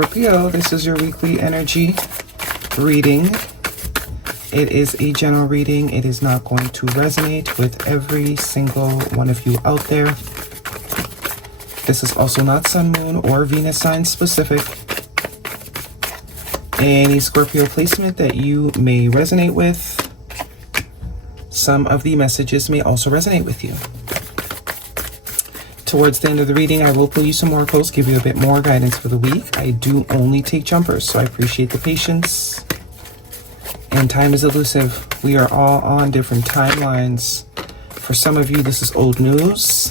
Scorpio, this is your weekly energy reading. It is a general reading. It is not going to resonate with every single one of you out there. This is also not Sun, Moon, or Venus sign specific. Any Scorpio placement that you may resonate with, some of the messages may also resonate with you. Towards the end of the reading, I will pull you some oracles, give you a bit more guidance for the week. I do only take jumpers, so I appreciate the patience. And time is elusive. We are all on different timelines. For some of you, this is old news.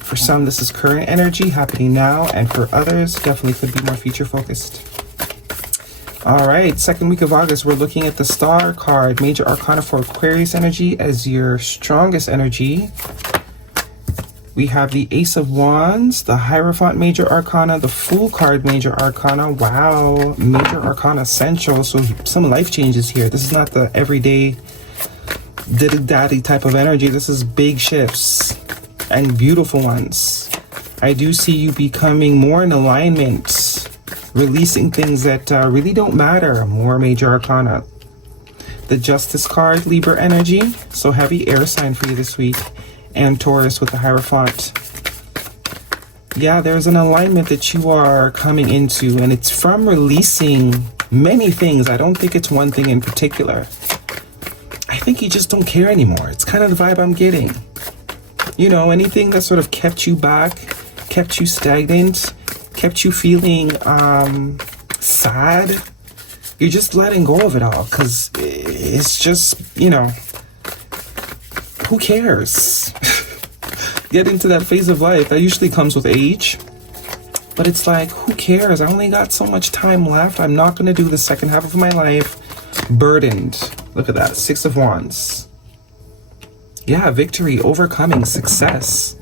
For some, this is current energy happening now. And for others, definitely could be more future focused. All right, second week of August, we're looking at the Star card, Major Arcana for Aquarius energy as your strongest energy. We have the Ace of Wands, the Hierophant Major Arcana, the Fool card Major Arcana. Wow, Major Arcana Central. So some life changes here. This is not the everyday diddy-daddy type of energy. This is big shifts and beautiful ones. I do see you becoming more in alignment, releasing things that really don't matter. More Major Arcana. The Justice card, Libra energy. So heavy air sign for you this week. And Taurus with the Hierophant. Yeah, there's an alignment that you are coming into, and it's from releasing many things. I don't think it's one thing in particular. I think you just don't care anymore. It's kind of the vibe I'm getting. You know, anything that sort of kept you back, kept you stagnant, kept you feeling sad, you're just letting go of it all, because it's just, you know, who cares? Get into that phase of life that usually comes with age, but it's like, who cares? I only got so much time left. I'm not going to do the second half of my life burdened. Look at that, Six of Wands. Yeah, victory, overcoming, success.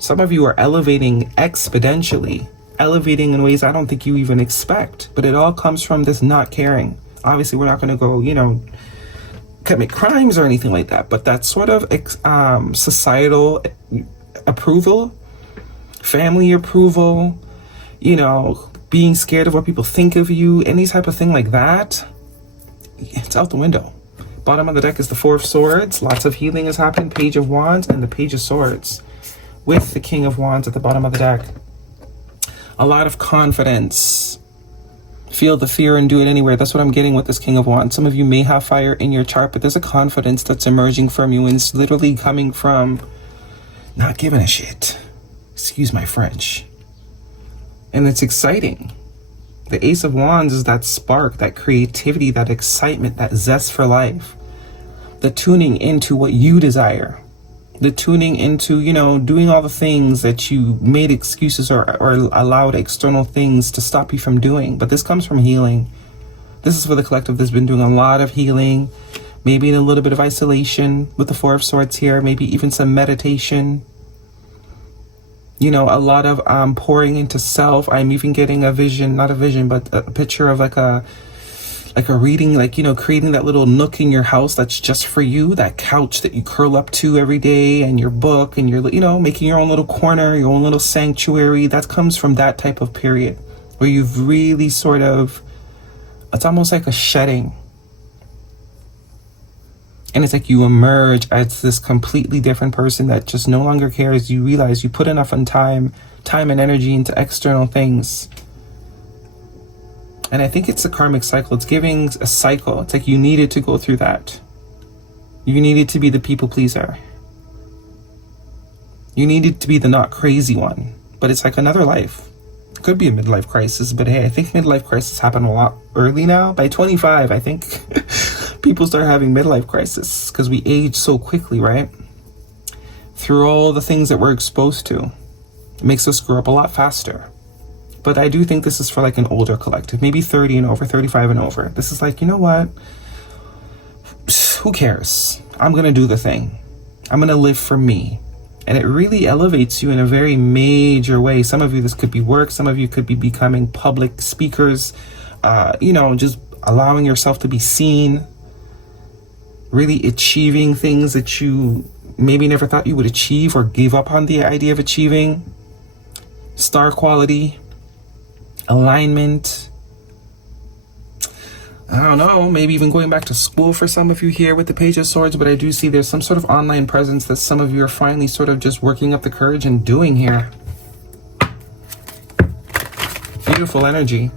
Some of you are elevating exponentially, elevating in ways I don't think you even expect, but it all comes from this not caring. Obviously, we're not going to go, you know, commit crimes or anything like that, but that sort of societal approval, family approval, you know, being scared of what people think of you, any type of thing like that, it's out the window. Bottom of the deck is the Four of Swords. Lots of healing has happened. Page of Wands and the Page of Swords with the King of Wands at the bottom of the deck. A lot of confidence. Feel the fear and do it anywhere. That's what I'm getting with this King of Wands. Some of you may have fire in your chart, but there's a confidence that's emerging from you, and it's literally coming from not giving a shit. Excuse my French. And it's exciting. The Ace of Wands is that spark, that creativity, that excitement, that zest for life. The tuning into what you desire. The tuning into, you know, doing all the things that you made excuses or allowed external things to stop you from doing. But this comes from healing. This is for the collective that's been doing a lot of healing, maybe in a little bit of isolation with the Four of Swords here, maybe even some meditation. You know, a lot of pouring into self. I'm even getting a vision, not a vision, but a picture of like a reading, like, you know, creating that little nook in your house that's just for you, that couch that you curl up to every day, and your book, and your, you know, making your own little corner, your own little sanctuary. That comes from that type of period where you've really sort of, it's almost like a shedding. And it's like you emerge as this completely different person that just no longer cares. You realize you put enough on time and energy into external things. And I think it's a karmic cycle. It's giving a cycle. It's like you needed to go through that. You needed to be the people pleaser. You needed to be the not crazy one. But it's like another life. It could be a midlife crisis, but hey, I think midlife crisis happen a lot early now. By 25, I think people start having midlife crisis because we age so quickly, right? Through all the things that we're exposed to. It makes us grow up a lot faster. But I do think this is for like an older collective, maybe 30 and over, 35 and over. This is like, you know what? Who cares? I'm going to do the thing. I'm going to live for me. And it really elevates you in a very major way. Some of you, this could be work. Some of you could be becoming public speakers, you know, just allowing yourself to be seen, really achieving things that you maybe never thought you would achieve or gave up on the idea of achieving. Star quality. alignment. I don't know, maybe even going back to school for some of you here with the Page of Swords, but I do see there's some sort of online presence that some of you are finally sort of just working up the courage and doing here. Beautiful energy.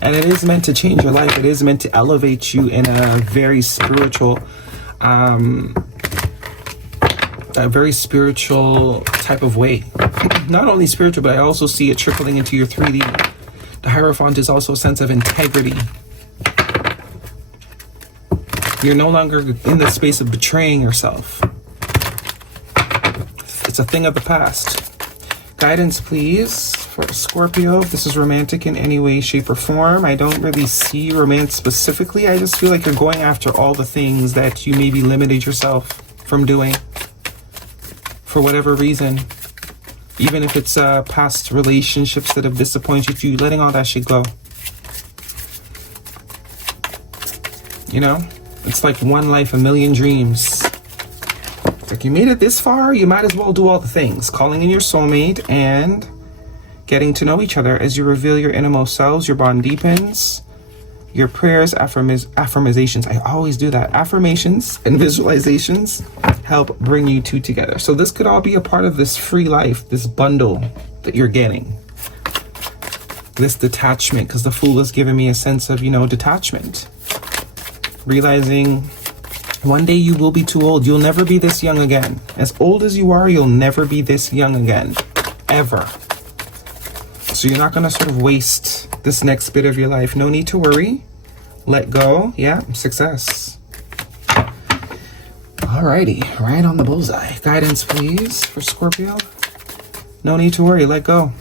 And it is meant to change your life. It is meant to elevate you in a very spiritual, type of way. Not only spiritual, but I also see it trickling into your 3D. The Hierophant is also a sense of integrity. You're no longer in the space of betraying yourself. It's a thing of the past. Guidance, please, for Scorpio. If this is romantic in any way, shape, or form. I don't really see romance specifically. I just feel like you're going after all the things that you maybe limited yourself from doing for whatever reason. Even if it's past relationships that have disappointed you, letting all that shit go. You know? It's like one life, a million dreams. It's like you made it this far, you might as well do all the things. Calling in your soulmate and getting to know each other as you reveal your innermost selves, your bond deepens. Your prayers, affirmations, I always do that. Affirmations and visualizations help bring you two together. So this could all be a part of this free life, this bundle that you're getting. This detachment, because the Fool is giving me a sense of, you know, detachment. Realizing one day you will be too old. You'll never be this young again. As old as you are, you'll never be this young again. Ever. So you're not going to sort of waste this next bit of your life. No need to worry. Let go. Yeah, success. Alrighty, right on the bullseye. Guidance, please, for Scorpio. No need to worry. Let go.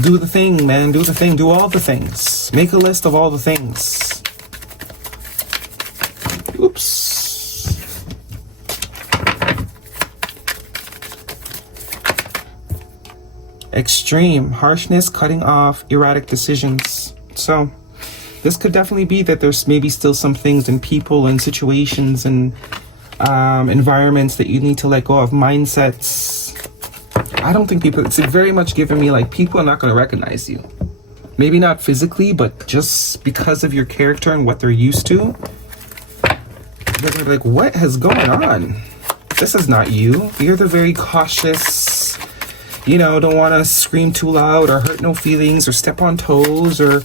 Do the thing, man. Do the thing. Do all the things. Make a list of all the things. Oops. Extreme harshness, cutting off, erratic decisions. So this could definitely be that there's maybe still some things and people and situations and environments that you need to let go of, mindsets. I don't think people, it's very much giving me like people are not going to recognize you. Maybe not physically, but just because of your character and what they're used to. They're gonna be like, what is going on? This is not you. You're the very cautious, you know, don't want to scream too loud or hurt no feelings or step on toes or,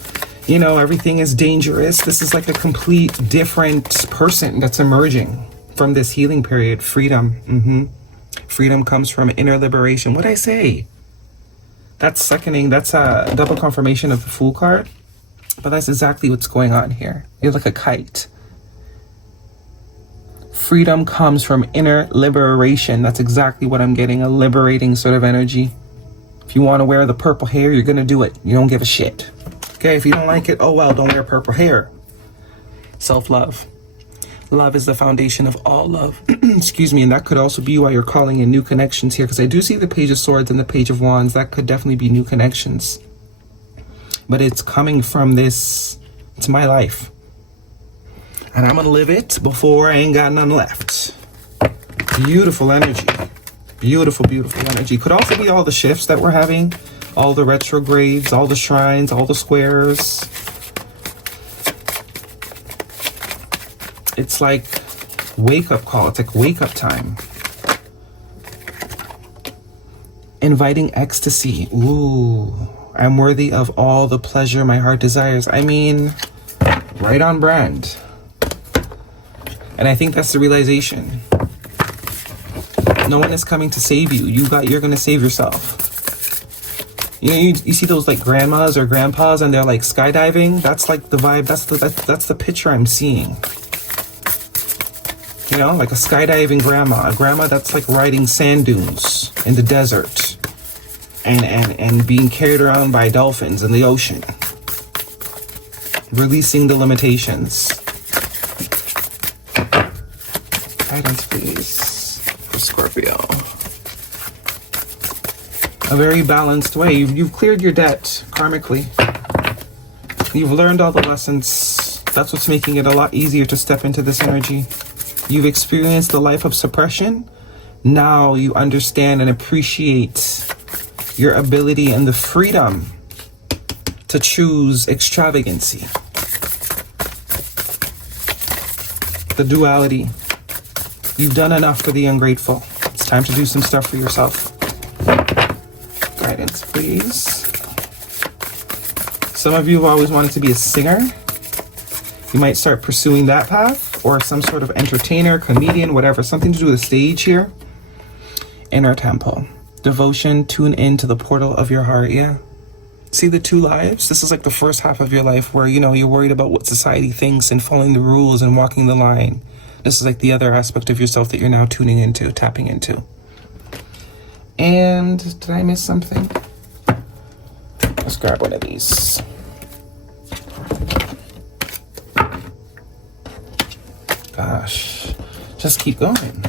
you know, everything is dangerous. This is like a complete different person that's emerging from this healing period. Freedom. Freedom comes from inner liberation. What'd I say? That's seconding. That's a double confirmation of the Fool card. But that's exactly what's going on here. You're like a kite. Freedom comes from inner liberation. That's exactly what I'm getting. A liberating sort of energy. If you want to wear the purple hair, you're going to do it. You don't give a shit. Okay, if you don't like it, oh well, don't wear purple hair. Self-love. Love is the foundation of all love. Excuse me, and that could also be why you're calling in new connections here, because I do see the Page of Swords and the Page of Wands. That could definitely be new connections. But it's coming from this, it's my life. And I'm going to live it before I ain't got none left. Beautiful energy. Beautiful, beautiful energy. Could also be all the shifts that we're having. All the retrogrades, all the shrines, all the squares. It's like wake-up call. It's like wake-up time. Inviting ecstasy. Ooh. I'm worthy of all the pleasure my heart desires. I mean, right on brand. And I think that's the realization. No one is coming to save you. You're going to save yourself. You know, you see those like grandmas or grandpas and they're like skydiving. That's like the vibe. That's the picture I'm seeing. You know, like a skydiving grandma. A grandma that's like riding sand dunes in the desert. And being carried around by dolphins in the ocean. Releasing the limitations. Guidance, please, for Scorpio. A very balanced way. You've cleared your debt karmically. You've learned all the lessons. That's what's making it a lot easier to step into this energy. You've experienced the life of suppression. Now you understand and appreciate your ability and the freedom to choose extravagancy. The duality. You've done enough for the ungrateful. It's time to do some stuff for yourself. Guidance, please. Some of you have always wanted to be a singer. You might start pursuing that path, or some sort of entertainer, comedian, whatever. Something to do with the stage here. Inner temple. Devotion, tune into the portal of your heart, yeah? See the two lives? This is like the first half of your life where, you know, you're worried about what society thinks and following the rules and walking the line. This is like the other aspect of yourself that you're now tuning into, tapping into. And did I miss something? Let's grab one of these. Gosh, just keep going.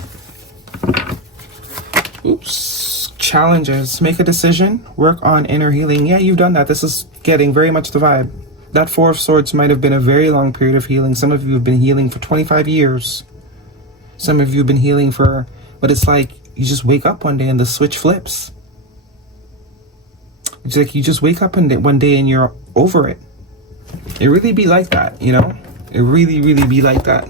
Oops. Challenges. Make a decision. Work on inner healing. Yeah, you've done that. This is getting very much the vibe. That Four of Swords might have been a very long period of healing. Some of you have been healing for 25 years. Some of you have been healing for, but it's like you just wake up one day and the switch flips. It's like you just wake up one day and you're over it. It really be like that, you know? It really, really be like that.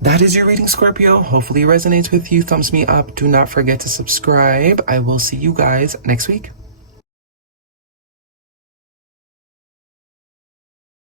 That is your reading, Scorpio. Hopefully it resonates with you. Thumbs me up. Do not forget to subscribe. I will see you guys next week.